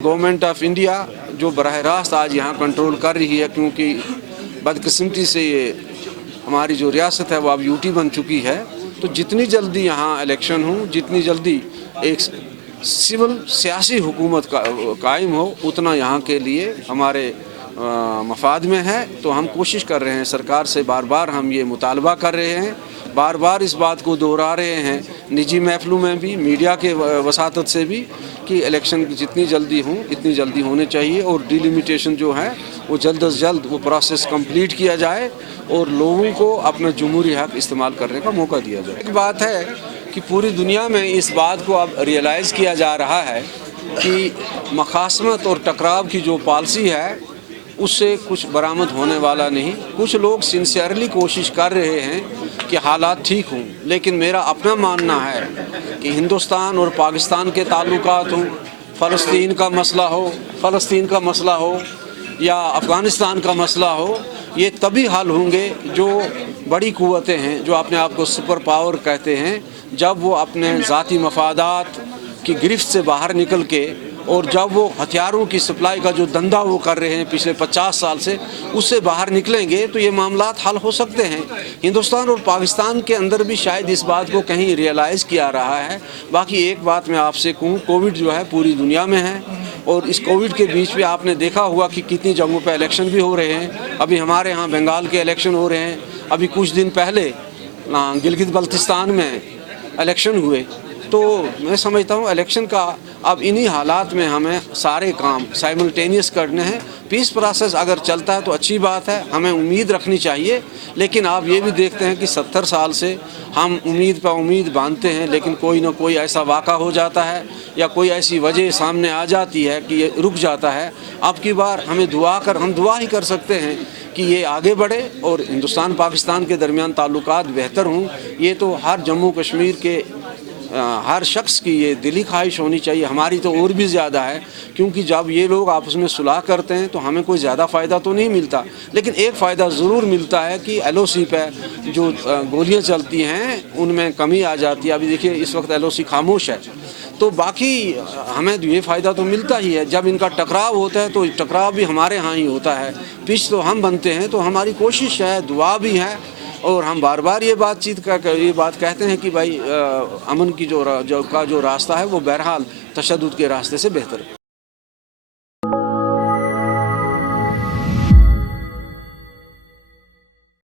Government of India जो बराह रास्त आज यहाँ कंट्रोल कर रही है, क्योंकि बदकिस्मती से ये हमारी जो रियासत है वो अब यूटी बन चुकी है, तो जितनी जल्दी यहाँ इलेक्शन हो, जितनी जल्दी एक सिविल सियासी हुकूमत कायम हो, उतना यहाँ के लिए हमारे मफाद में है। तो हम कोशिश कर रहे हैं, सरकार से बार बार हम ये मुतालबा कर रहे हैं, बार बार इस बात को दोहरा रहे हैं निजी महफिलों में भी, मीडिया के वसातत से भी, कि इलेक्शन जितनी जल्दी हों इतनी जल्दी होने चाहिए और डिलिमिटेशन जो है वो जल्द अज जल्द वो प्रोसेस कंप्लीट किया जाए और लोगों को अपना जमहूरी हक इस्तेमाल करने का मौका दिया जाए। एक बात है कि पूरी दुनिया में इस बात को अब रियलाइज़ किया जा रहा है कि मखासमत और टकराव की जो पॉलिसी है उससे कुछ बरामद होने वाला नहीं। कुछ लोग सिंसियरली कोशिश कर रहे हैं कि हालात ठीक हों, लेकिन मेरा अपना मानना है कि हिंदुस्तान और पाकिस्तान के ताल्लुकात हों, फ़लस्तीन का मसला हो या अफ़गानिस्तान का मसला हो, ये तभी हल होंगे जो बड़ी क़ुव्वतें हैं, जो अपने आप को सुपर पावर कहते हैं, जब वो अपने ज़ाती मफादात की गिरफ्त से बाहर निकल के, और जब वो हथियारों की सप्लाई का जो धंधा वो कर रहे हैं पिछले 50 साल से, उससे बाहर निकलेंगे तो ये मामलात हल हो सकते हैं। हिंदुस्तान और पाकिस्तान के अंदर भी शायद इस बात को कहीं रियलाइज़ किया रहा है। बाकी एक बात मैं आपसे कहूँ, कोविड जो है पूरी दुनिया में है, और इस कोविड के बीच में आपने देखा हुआ कि कितनी जगहों पर इलेक्शन भी हो रहे हैं। अभी हमारे यहाँ बंगाल के इलेक्शन हो रहे हैं, अभी कुछ दिन पहले गिलगित बल्तिस्तान में इलेक्शन हुए। तो मैं समझता हूँ इलेक्शन का अब इन्हीं हालात में हमें सारे काम साइमल्टेनियस करने हैं। पीस प्रोसेस अगर चलता है तो अच्छी बात है, हमें उम्मीद रखनी चाहिए, लेकिन आप ये भी देखते हैं कि 70 साल से हम उम्मीद पर उम्मीद बांधते हैं, लेकिन कोई ना कोई ऐसा वाक़ा हो जाता है या कोई ऐसी वजह सामने आ जाती है कि ये रुक जाता है। अब की बार हम दुआ ही कर सकते हैं कि ये आगे बढ़े और हिंदुस्तान पाकिस्तान के दरमियान ताल्लुकात बेहतर हों। ये तो हर जम्मू कश्मीर के हर शख्स की ये दिली ख्वाहिश होनी चाहिए, हमारी तो और भी ज़्यादा है, क्योंकि जब ये लोग आपस में सुलह करते हैं तो हमें कोई ज़्यादा फ़ायदा तो नहीं मिलता, लेकिन एक फ़ायदा ज़रूर मिलता है कि LOC पे जो गोलियां चलती हैं उनमें कमी आ जाती है। अभी देखिए इस वक्त LOC खामोश है, तो बाकी हमें ये फ़ायदा तो मिलता ही है। जब इनका टकराव होता है तो टकराव भी हमारे यहाँ ही होता है, पिच तो हम बनते हैं। तो हमारी कोशिश है, दुआ भी है, और हम बार बार ये बात कहते हैं कि भाई अमन की जो रास्ता है वो बहरहाल तशद्दुद के रास्ते से बेहतर है।